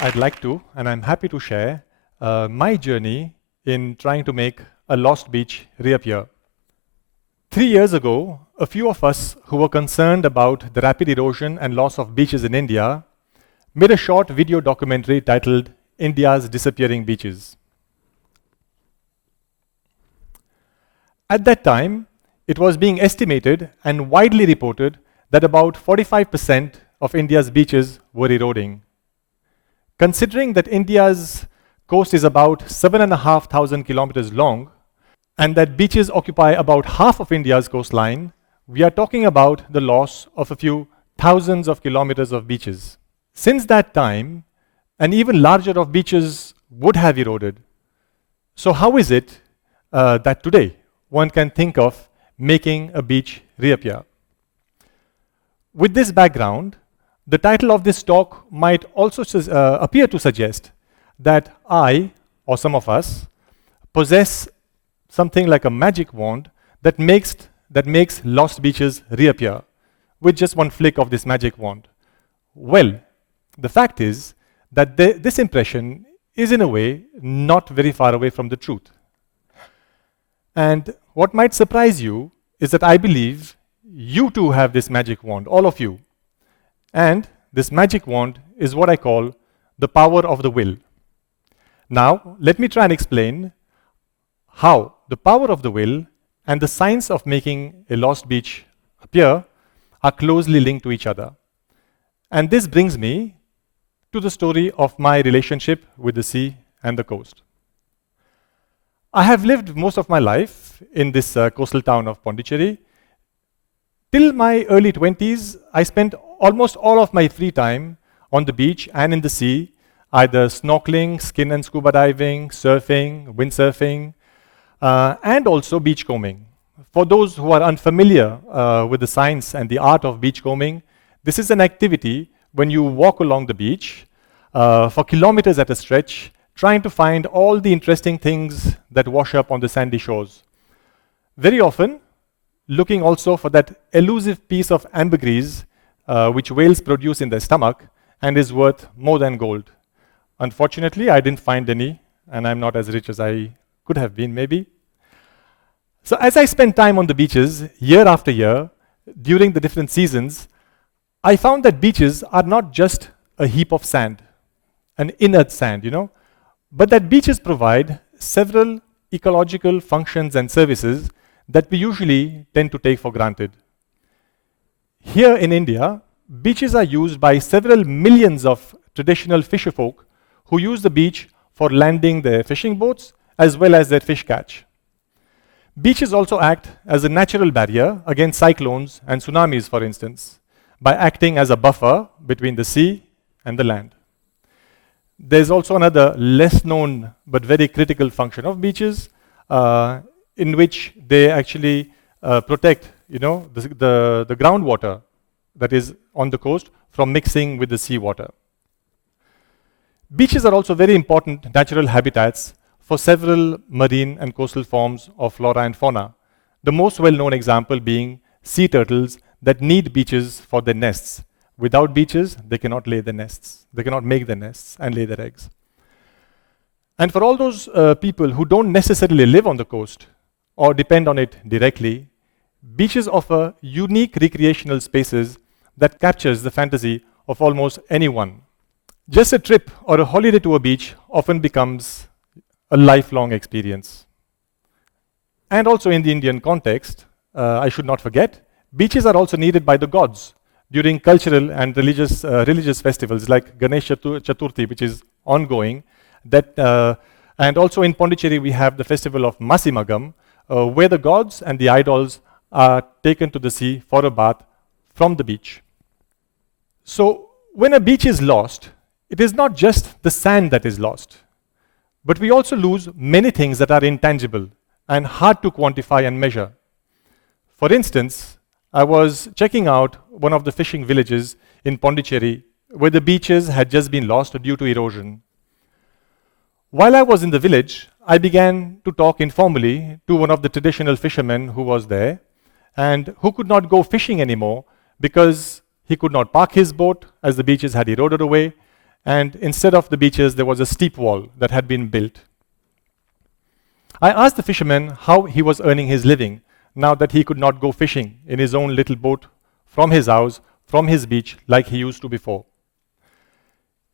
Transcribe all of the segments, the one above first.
I'd like to, and I'm happy to share, my journey in trying to make a lost beach reappear. 3 years ago, a few of us who were concerned about the rapid erosion and loss of beaches in India made a short video documentary titled India's Disappearing Beaches. At that time, it was being estimated and widely reported that about 45% of India's beaches were eroding. Considering that India's coast is about 7,500 kilometers long, and that beaches occupy about half of India's coastline, we are talking about the loss of a few thousands of kilometers of beaches. Since that time, an even larger of beaches would have eroded. So how is it that today one can think of making a beach reappear? With this background, the title of this talk might also appear to suggest that I, or some of us, possess something like a magic wand that makes lost beaches reappear with just one flick of this magic wand. Well, the fact is that this impression is in a way not very far away from the truth. And what might surprise you is that I believe you too have this magic wand, all of you. And this magic wand is what I call the power of the will. Now, let me try and explain how the power of the will and the science of making a lost beach appear are closely linked to each other. And this brings me to the story of my relationship with the sea and the coast. I have lived most of my life in this coastal town of Pondicherry. Till my early 20s, I spent almost all of my free time on the beach and in the sea, either snorkeling, skin and scuba diving, surfing, windsurfing, and also beachcombing. For those who are unfamiliar with the science and the art of beachcombing, this is an activity when you walk along the beach for kilometers at a stretch, trying to find all the interesting things that wash up on the sandy shores. Very often, looking also for that elusive piece of ambergris which whales produce in their stomach and is worth more than gold. Unfortunately, I didn't find any, and I'm not as rich as I could have been, maybe. So as I spent time on the beaches year after year, during the different seasons, I found that beaches are not just a heap of sand, an inert sand, but that beaches provide several ecological functions and services that we usually tend to take for granted. Here in India, beaches are used by several millions of traditional fisherfolk who use the beach for landing their fishing boats as well as their fish catch. Beaches also act as a natural barrier against cyclones and tsunamis, for instance, by acting as a buffer between the sea and the land. There's also another less known but very critical function of beaches in which they actually protect the groundwater that is on the coast from mixing with the seawater. Beaches are also very important natural habitats for several marine and coastal forms of flora and fauna. The most well-known example being sea turtles that need beaches for their nests. Without beaches, they cannot lay their nests. They cannot make their nests and lay their eggs. And for all those people who don't necessarily live on the coast or depend on it directly, beaches offer unique recreational spaces that captures the fantasy of almost anyone. Just a trip or a holiday to a beach often becomes a lifelong experience. And also in the Indian context, I should not forget, beaches are also needed by the gods during cultural and religious festivals like Ganesh Chaturthi, which is ongoing. And also in Pondicherry, we have the festival of Masimagam, where the gods and the idols are taken to the sea for a bath from the beach. So when a beach is lost, it is not just the sand that is lost, but we also lose many things that are intangible and hard to quantify and measure. For instance, I was checking out one of the fishing villages in Pondicherry where the beaches had just been lost due to erosion. While I was in the village, I began to talk informally to one of the traditional fishermen who was there and who could not go fishing anymore because he could not park his boat as the beaches had eroded away, and instead of the beaches, there was a steep wall that had been built. I asked the fisherman how he was earning his living now that he could not go fishing in his own little boat from his house, from his beach, like he used to before.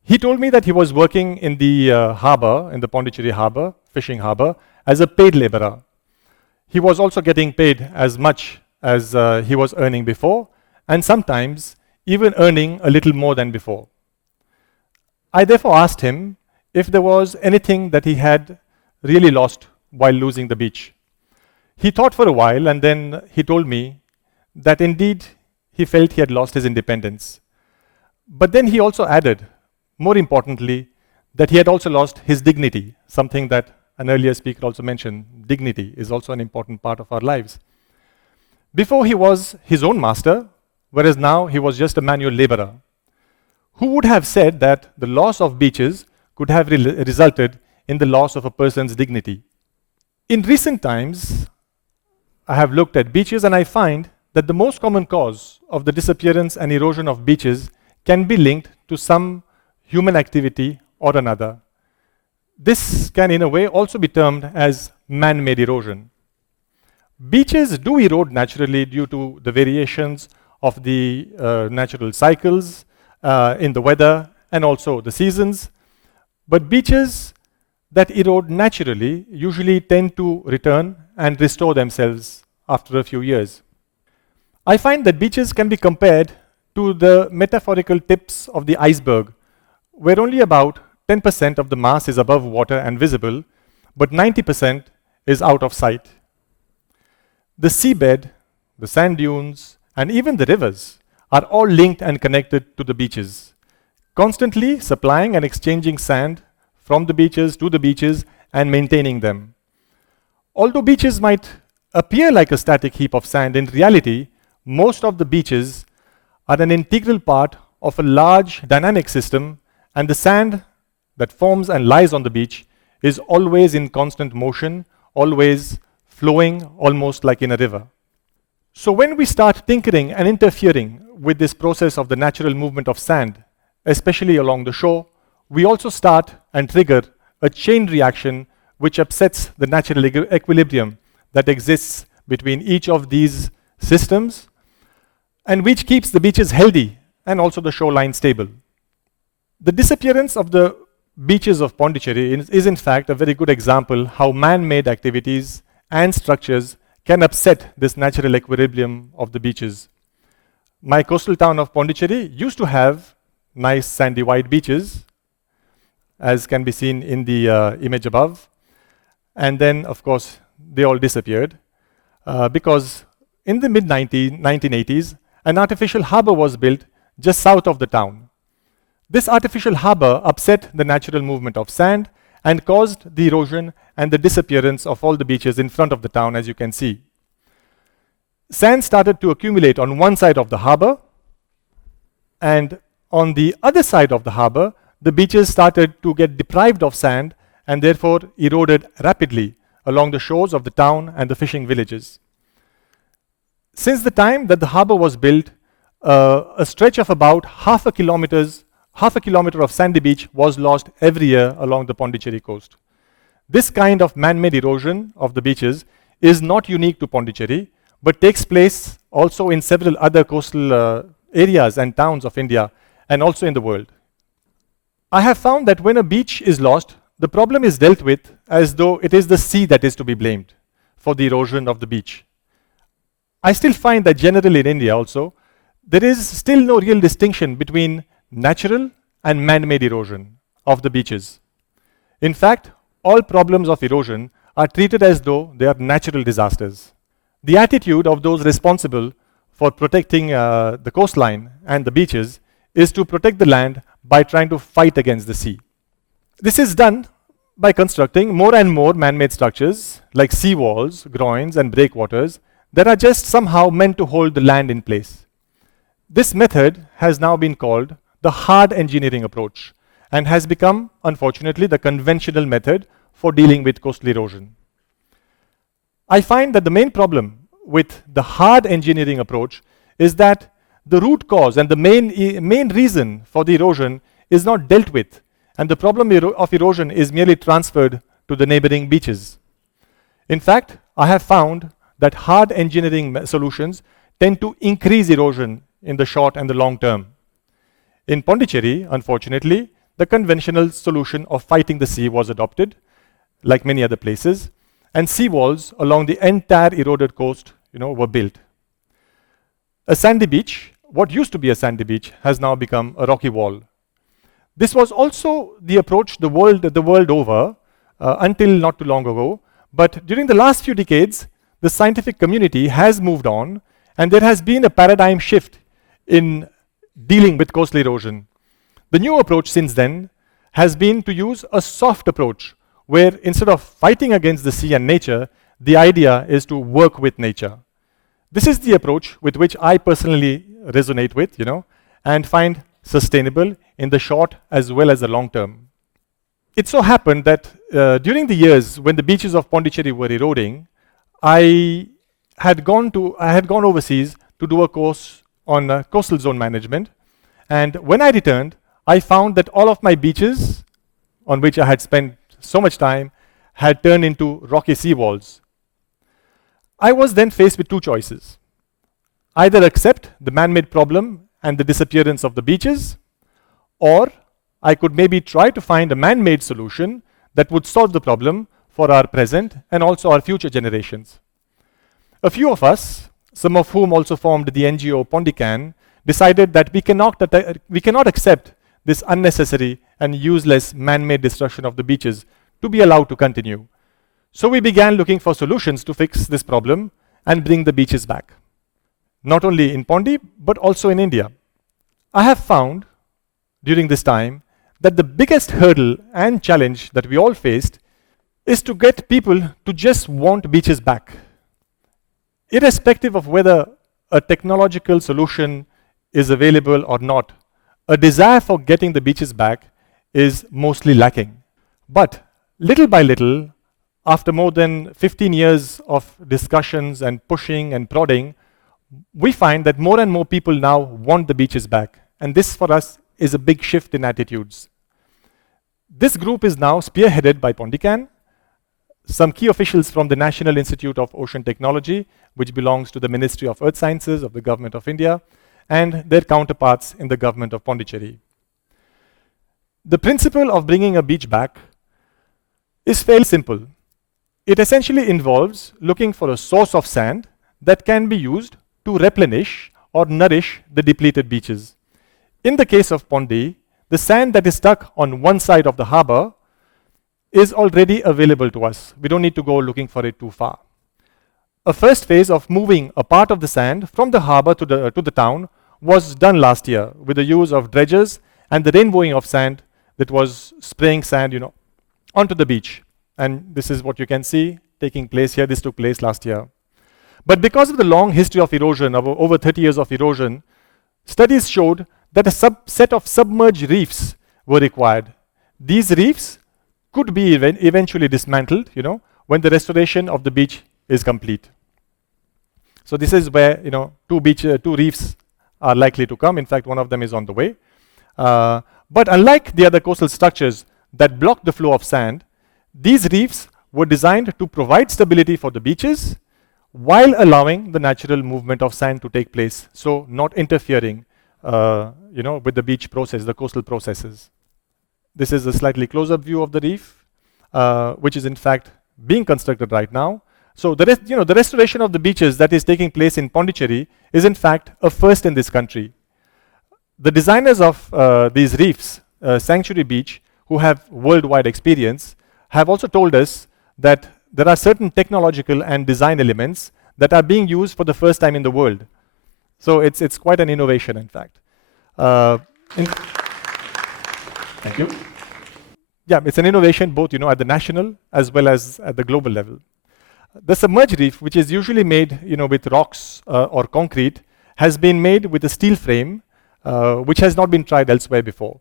He told me that he was working in the harbor, in the Pondicherry harbor, fishing harbor, as a paid laborer. He was also getting paid as much as he was earning before, and sometimes even earning a little more than before. I therefore asked him if there was anything that he had really lost while losing the beach. He thought for a while, and then he told me that indeed he felt he had lost his independence. But then he also added, more importantly, that he had also lost his dignity, something that an earlier speaker also mentioned. Dignity is also an important part of our lives. Before he was his own master, whereas now he was just a manual laborer. Who would have said that the loss of beaches could have resulted in the loss of a person's dignity? In recent times, I have looked at beaches and I find that the most common cause of the disappearance and erosion of beaches can be linked to some human activity or another. This can in a way also be termed as man-made erosion. Beaches do erode naturally due to the variations of the natural cycles in the weather and also the seasons, but beaches that erode naturally usually tend to return and restore themselves after a few years. I find that beaches can be compared to the metaphorical tips of the iceberg, where only about 10% of the mass is above water and visible, but 90% is out of sight. The seabed, the sand dunes, and even the rivers are all linked and connected to the beaches, constantly supplying and exchanging sand from the beaches to the beaches and maintaining them. Although beaches might appear like a static heap of sand, in reality, most of the beaches are an integral part of a large dynamic system, and the sand that forms and lies on the beach is always in constant motion, always flowing, almost like in a river. So when we start tinkering and interfering with this process of the natural movement of sand, especially along the shore, we also start and trigger a chain reaction which upsets the natural equilibrium that exists between each of these systems and which keeps the beaches healthy and also the shoreline stable. The disappearance of the beaches of Pondicherry is in fact a very good example how man-made activities and structures can upset this natural equilibrium of the beaches. My coastal town of Pondicherry used to have nice sandy white beaches, as can be seen in the image above. And then, of course, they all disappeared because in the mid-1980s, an artificial harbor was built just south of the town. This artificial harbor upset the natural movement of sand and caused the erosion and the disappearance of all the beaches in front of the town, as you can see. Sand started to accumulate on one side of the harbor, and on the other side of the harbor, the beaches started to get deprived of sand and therefore eroded rapidly along the shores of the town and the fishing villages. Since the time that the harbor was built, a stretch of about half a kilometer of sandy beach was lost every year along the Pondicherry coast. This kind of man-made erosion of the beaches is not unique to Pondicherry, but takes place also in several other coastal areas and towns of India and also in the world. I have found that when a beach is lost, the problem is dealt with as though it is the sea that is to be blamed for the erosion of the beach. I still find that generally in India also, there is still no real distinction between natural and man-made erosion of the beaches. In fact, all problems of erosion are treated as though they are natural disasters. The attitude of those responsible for protecting the coastline and the beaches is to protect the land by trying to fight against the sea. This is done by constructing more and more man-made structures like seawalls, groins, and breakwaters that are just somehow meant to hold the land in place. This method has now been called the hard engineering approach and has become, unfortunately, the conventional method for dealing with coastal erosion. I find that the main problem with the hard engineering approach is that the root cause and the main reason for the erosion is not dealt with, and the problem of erosion is merely transferred to the neighboring beaches. In fact, I have found that hard engineering solutions tend to increase erosion in the short and the long term. In Pondicherry, unfortunately, the conventional solution of fighting the sea was adopted, like many other places, and seawalls along the entire eroded coast, were built. A sandy beach, what used to be a sandy beach, has now become a rocky wall. This was also the approach the world over until not too long ago, but during the last few decades, the scientific community has moved on, and there has been a paradigm shift in dealing with coastal erosion. The new approach since then has been to use a soft approach, where instead of fighting against the sea and nature, the idea is to work with nature. This is the approach with which I personally resonate with, and find sustainable in the short as well as the long term. It so happened that during the years when the beaches of Pondicherry were eroding, I had gone overseas to do a course on coastal zone management, and when I returned, I found that all of my beaches, on which I had spent so much time, had turned into rocky seawalls. I was then faced with two choices: either accept the man-made problem and the disappearance of the beaches, or I could maybe try to find a man-made solution that would solve the problem for our present and also our future generations. A few of us, some of whom also formed the NGO PondyCAN, decided that we cannot accept this unnecessary and useless man-made destruction of the beaches to be allowed to continue. So we began looking for solutions to fix this problem and bring the beaches back. Not only in Pondi, but also in India. I have found during this time that the biggest hurdle and challenge that we all faced is to get people to just want beaches back. Irrespective of whether a technological solution is available or not, a desire for getting the beaches back is mostly lacking. But little by little, after more than 15 years of discussions and pushing and prodding, we find that more and more people now want the beaches back. And this for us is a big shift in attitudes. This group is now spearheaded by PondyCAN, some key officials from the National Institute of Ocean Technology, which belongs to the Ministry of Earth Sciences of the Government of India, and their counterparts in the government of Pondicherry. The principle of bringing a beach back is fairly simple. It essentially involves looking for a source of sand that can be used to replenish or nourish the depleted beaches. In the case of Pondi, the sand that is stuck on one side of the harbor is already available to us. We don't need to go looking for it too far. A first phase of moving a part of the sand from the harbor to the town was done last year with the use of dredgers and the rainbowing of sand that was spraying sand, onto the beach. And this is what you can see taking place here. This took place last year. But because of the long history of erosion, over 30 years of erosion, studies showed that a subset of submerged reefs were required. These reefs could be eventually dismantled, when the restoration of the beach is complete. So this is where, two reefs are likely to come. In fact, one of them is on the way. But unlike the other coastal structures that block the flow of sand, these reefs were designed to provide stability for the beaches while allowing the natural movement of sand to take place, so not interfering with the beach process, the coastal processes. This is a slightly close-up view of the reef, which is in fact being constructed right now. So the restoration of the beaches that is taking place in Pondicherry is in fact a first in this country. The designers of these reefs, Sanctuary Beach, who have worldwide experience, have also told us that there are certain technological and design elements that are being used for the first time in the world. So it's quite an innovation, in fact. Thank you. Yeah, it's an innovation both, at the national as well as at the global level. The submerged reef, which is usually made, with rocks or concrete, has been made with a steel frame, which has not been tried elsewhere before.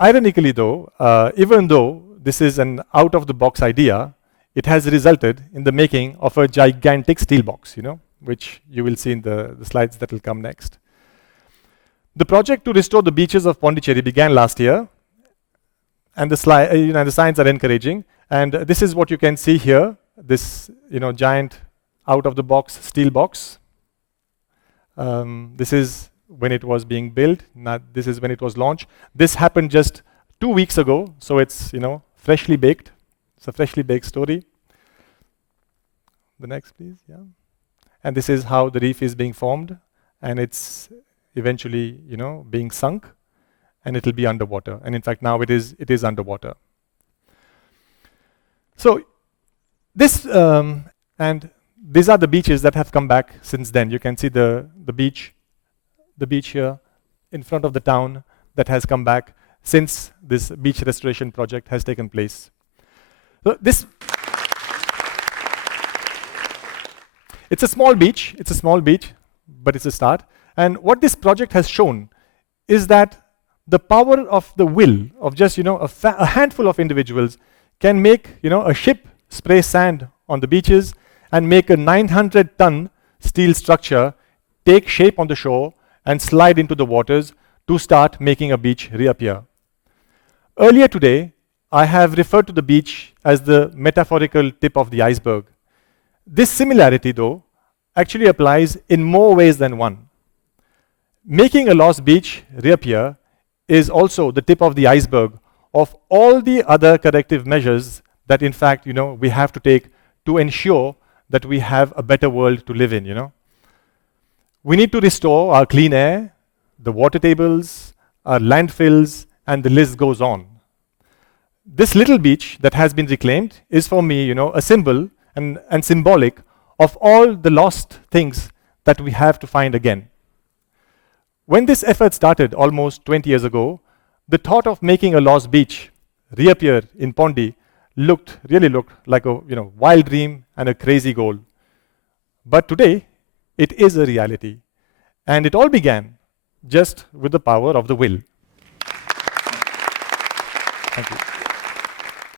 Ironically, though, even though this is an out-of-the-box idea, it has resulted in the making of a gigantic steel box, which you will see in the slides that will come next. The project to restore the beaches of Pondicherry began last year, and the signs are encouraging. And this is what you can see here, this giant out-of-the-box steel box. This is when it was being built. This is when it was launched. This happened just 2 weeks ago, so it's freshly baked. It's a freshly baked story. The next, please. Yeah. And this is how the reef is being formed, and it's eventually being sunk, and it'll be underwater. And in fact, now it is underwater. So this and these are the beaches that have come back since then. You can see the beach here in front of the town that has come back since this beach restoration project has taken place. So it's a small beach, but it's a start. And what this project has shown is that the power of the will of just a handful of individuals can make a ship spray sand on the beaches and make a 900-ton steel structure take shape on the shore and slide into the waters to start making a beach reappear. Earlier today, I have referred to the beach as the metaphorical tip of the iceberg. This similarity, though, actually applies in more ways than one. Making a lost beach reappear is also the tip of the iceberg of all the other corrective measures that, in fact, we have to take to ensure that we have a better world to live in. We need to restore our clean air, the water tables, our landfills, and the list goes on. This little beach that has been reclaimed is for me, a symbol and symbolic of all the lost things that we have to find again. When this effort started almost 20 years ago, the thought of making a lost beach reappear in Pondi really looked like a wild dream and a crazy goal. But today, it is a reality. And it all began just with the power of the will. Thank you.